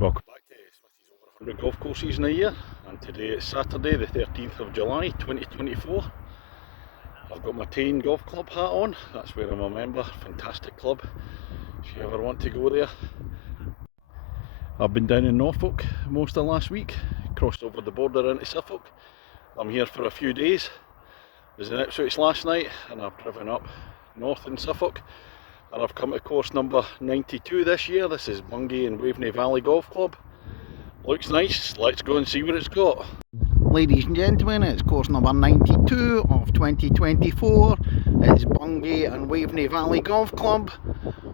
Welcome back to Smithy's over 100 golf courses in a year, and today it's Saturday the 13th of July 2024. I've got my Tain golf club hat on, that's where I'm a member. Fantastic club if you ever want to go there. I've been down in Norfolk most of last week, crossed over the border into Suffolk. I'm here for a few days. I was in Ipswich last night and I've driven up north in Suffolk. And I've come to course number 92 this year. This is Bungay and Waveney Valley Golf Club. Looks nice, let's go and see what it's got. Ladies and gentlemen, it's course number 92 of 2024. It's Bungay and Waveney Valley Golf Club.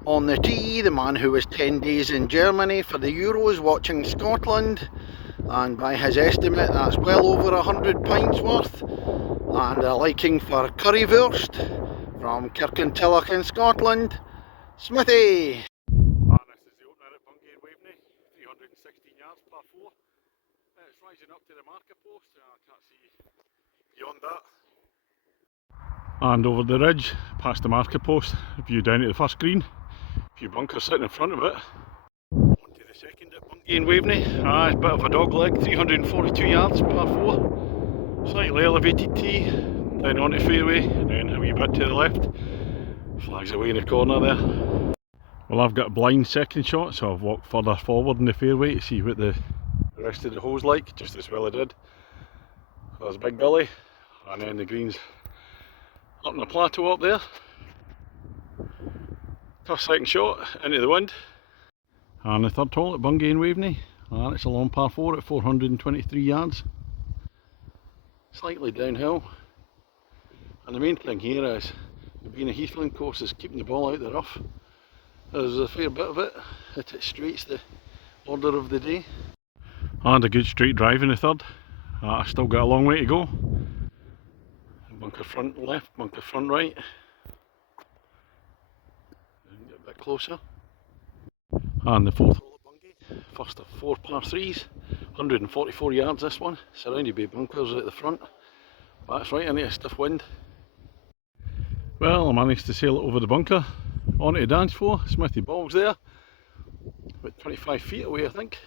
On the tee, the man who was 10 days in Germany for the Euros watching Scotland. And by his estimate, that's well over 100 pints worth. And a liking for currywurst from Kirkintilloch in Scotland. Smithy! And this is the opener at Bungay and Waveney, 316 yards par 4. It's rising up to the marker post, I can't see beyond that. And over the ridge, past the marker post, view down at the first green. A few bunkers sitting in front of it. On to the second at Bungay and Waveney. It's a bit of a dog leg, 342 yards par 4. Slightly elevated tee, down onto fairway, and then a wee bit to the left. Flags away in the corner there. Well, I've got a blind second shot, so I've walked further forward in the fairway to see what the rest of the hole's like, just as well I did. There's a big gully, and then the green's up in the plateau up there. Tough second shot, into the wind. And the third hole at Bungay and Waveney, and it's a long par 4 at 423 yards. Slightly downhill. And the main thing here is, being a heathland course, is keeping the ball out of the rough. There's a fair bit of it, hit it straight's the order of the day. And a good straight drive in the third. I still got a long way to go. Bunker front left, bunker front right. And get a bit closer. And the fourth hole at Bungay, first of 4 par 3s, 144 yards this one, surrounded by bunkers at the front. That's right into a stiff wind. Well, I managed to sail it over the bunker, onto the dance floor. Smithy ball's there, about 25 feet away I think,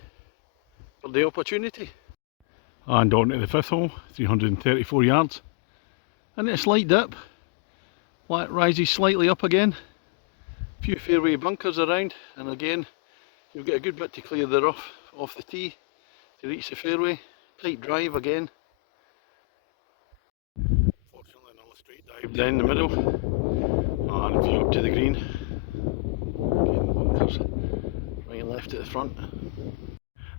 for the opportunity. And on to the fifth hole, 334 yards. And it's a slight dip, rises slightly up again. A few fairway bunkers around, and again, you'll get a good bit to clear the rough off the tee to reach the fairway. Tight drive again. Fortunately another straight dive down the middle, and view up to the green. Again, bunkers right and left at the front.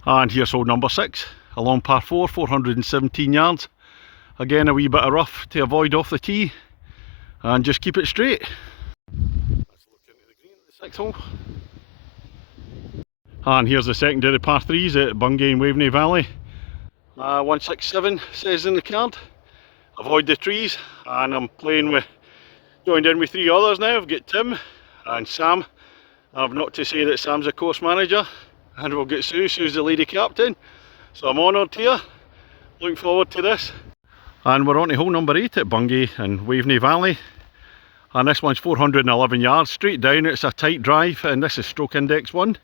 And here's hole number 6, a long par 4, 417 yards. Again a wee bit of rough to avoid off the tee, and just keep it straight. Let's look into the green at the 6th hole. And here's the secondary par 3s at Bungay and Waveney Valley. 167 says in the card. Avoid the trees, and I'm joined in with 3 others now. I've got Tim and Sam. I've not to say that Sam's a course manager, and we'll get Sue's the lady captain. So I'm honoured here, looking forward to this. And we're on to hole number 8 at Bungay and Waveney Valley. And this one's 411 yards, straight down. It's a tight drive, and this is stroke index 1.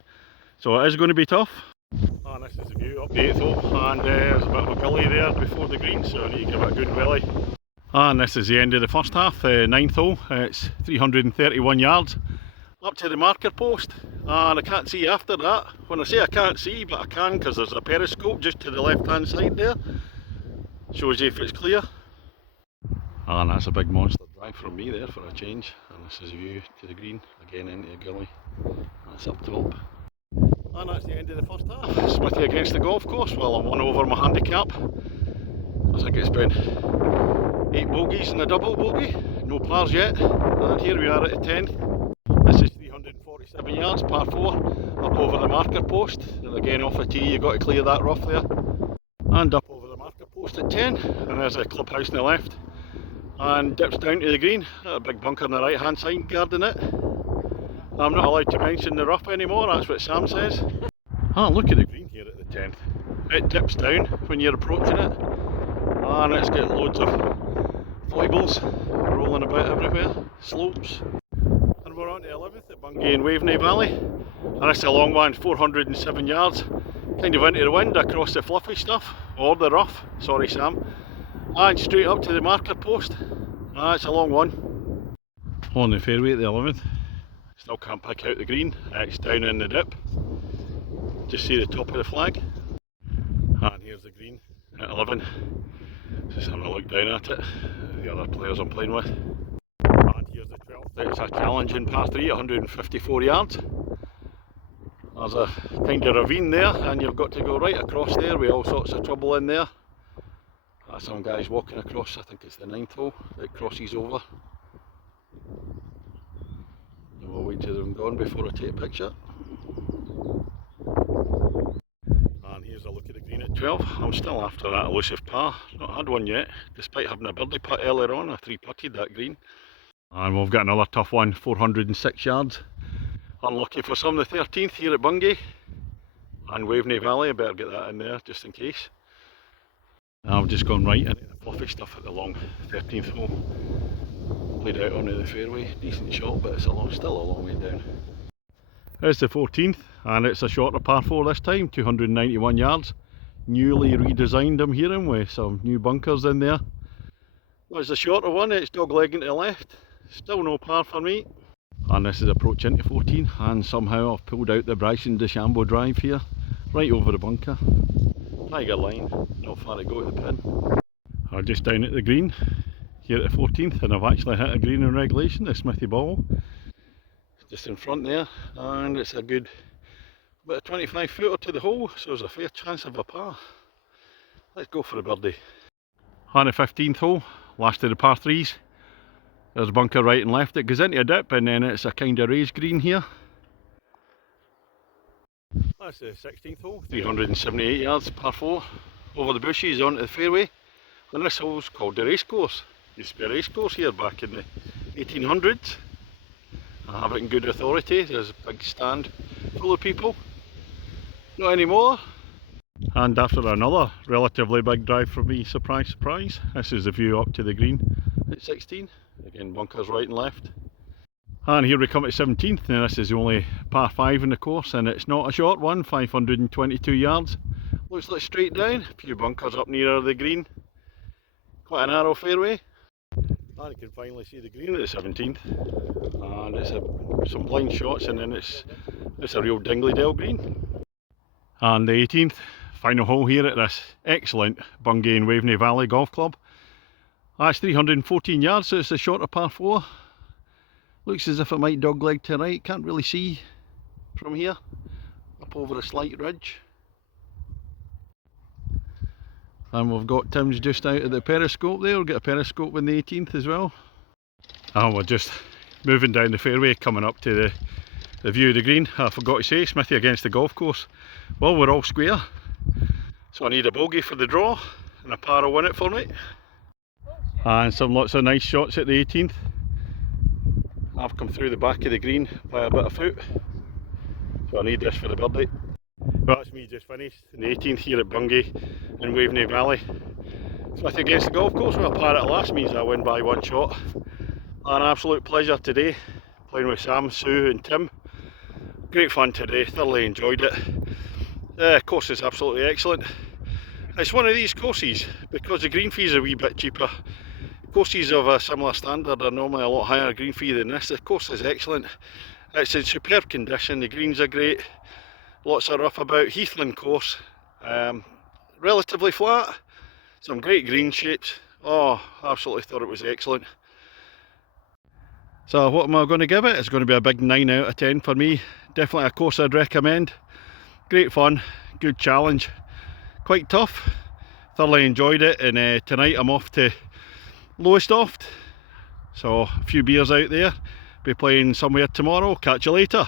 So it is going to be tough. And this is the view up the 8th hole, and there's a bit of a gully there before the green, so I need to give it a good welly. And this is the end of the first half, 9th hole. It's 331 yards up to the marker post, and I can't see after that. When I say I can't see, but I can because there's a periscope just to the left hand side there. Shows you if it's clear. And that's a big monster drive from me there for a change. And this is a view to the green, again into the gully. That's up top. And that's the end of the first half. Smithy against the golf course. Well, I'm 1 over my handicap. I think it's been 8 bogeys and a double bogey. No pars yet. And here we are at the 10th. This is 347 yards, par 4, up over the marker post. And again off the tee, you've got to clear that rough there. And up over the marker post at 10. And there's a clubhouse on the left. And dips down to the green. A big bunker on the right hand side guarding it. I'm not allowed to mention the rough anymore, that's what Sam says. Ah, look at the green here at the 10th. It dips down when you're approaching it. And it's got loads of foibles rolling about everywhere, slopes. And we're on to 11th at Bungay and Waveney Valley. And it's a long one, 407 yards. Kind of into the wind across the fluffy stuff, or the rough, sorry Sam. And straight up to the marker post. It's a long one. On the fairway at the 11th. Still can't pick out the green. It's down in the dip. Just see the top of the flag. And here's the green at 11. Just having a look down at it. The other players I'm playing with. And here's the 12th. It's a challenging par 3, 154 yards. There's a kind of ravine there, and you've got to go right across there with all sorts of trouble in there. Some guys walking across, I think it's the 9th hole that crosses over. And we'll wait till they're gone before I take a picture. And here's a look at the green at 12. I'm still after that elusive par, not had one yet, despite having a birdie putt earlier on. I 3-putted that green. And we've got another tough one, 406 yards. Unlucky for some, the 13th here at Bungay and Waveney Valley. I better get that in there just in case. I've just gone right into the fluffy stuff at the long 13th hole. Played out onto the fairway, decent shot, but it's still a long way down. There's the 14th, and it's a shorter par 4 this time, 291 yards. Newly redesigned, I'm hearing, with some new bunkers in there. There's a shorter one, it's doglegging to the left. Still no par for me. And this is approach into 14, and somehow I've pulled out the Bryson DeChambeau drive here, right over the bunker. Tiger line, not far to go to the pin. I'm just down at the green here at the 14th, and I've actually hit a green in regulation, the Smithy ball. It's just in front there, and it's a good about a 25 footer to the hole, so there's a fair chance of a par. Let's go for a birdie. On the 15th hole, last of the par 3s. There's a bunker right and left, it goes into a dip, and then it's a kind of raised green here. That's the 16th hole, 378 yards, par 4, over the bushes onto the fairway. And this hole's called the racecourse. Used to be a racecourse here back in the 1800s. I have it in good authority, there's a big stand full of people. Not anymore. And after another relatively big drive for me, surprise surprise, this is the view up to the green at 16. Again, bunkers right and left. And here we come at 17th, and this is the only par 5 in the course, and it's not a short one, 522 yards. Looks like straight down, a few bunkers up nearer the green. Quite a narrow fairway. And you can finally see the green at the 17th. And it's some blind shots, and then it's a real Dingley-Dale green. And the 18th, final hole here at this excellent Bungay and Waveney Valley Golf Club. That's 314 yards, so it's a shorter par 4. Looks as if it might dogleg to right, can't really see from here, up over a slight ridge. And we've got Tim's just out of the periscope there, we'll get a periscope in the 18th as well. And we're just moving down the fairway, coming up to the view of the green. I forgot to say, Smithy against the golf course. Well, we're all square, so I need a bogey for the draw, and a par will win it for me. And some lots of nice shots at the 18th. I've come through the back of the green by a bit of foot, so I need this for the birdie. Well, that's me just finished in the 18th here at Bungay in Waveney Valley. Smithy against the golf course, well, a par at last means I win by 1 shot. An absolute pleasure today, playing with Sam, Sue and Tim. Great fun today, thoroughly enjoyed it. The course is absolutely excellent. It's one of these courses, because the green fees are a wee bit cheaper. Courses of a similar standard are normally a lot higher green fee than this. The course is excellent. It's in superb condition, the greens are great, lots of rough about, heathland course, relatively flat, some great green shapes. Oh, absolutely thought it was excellent. So what am I going to give it? It's going to be a big 9 out of 10 for me. Definitely a course I'd recommend. Great fun, good challenge, quite tough. Thoroughly enjoyed it, and tonight I'm off to Lowestoft. So a few beers out there. Be playing somewhere tomorrow. Catch you later.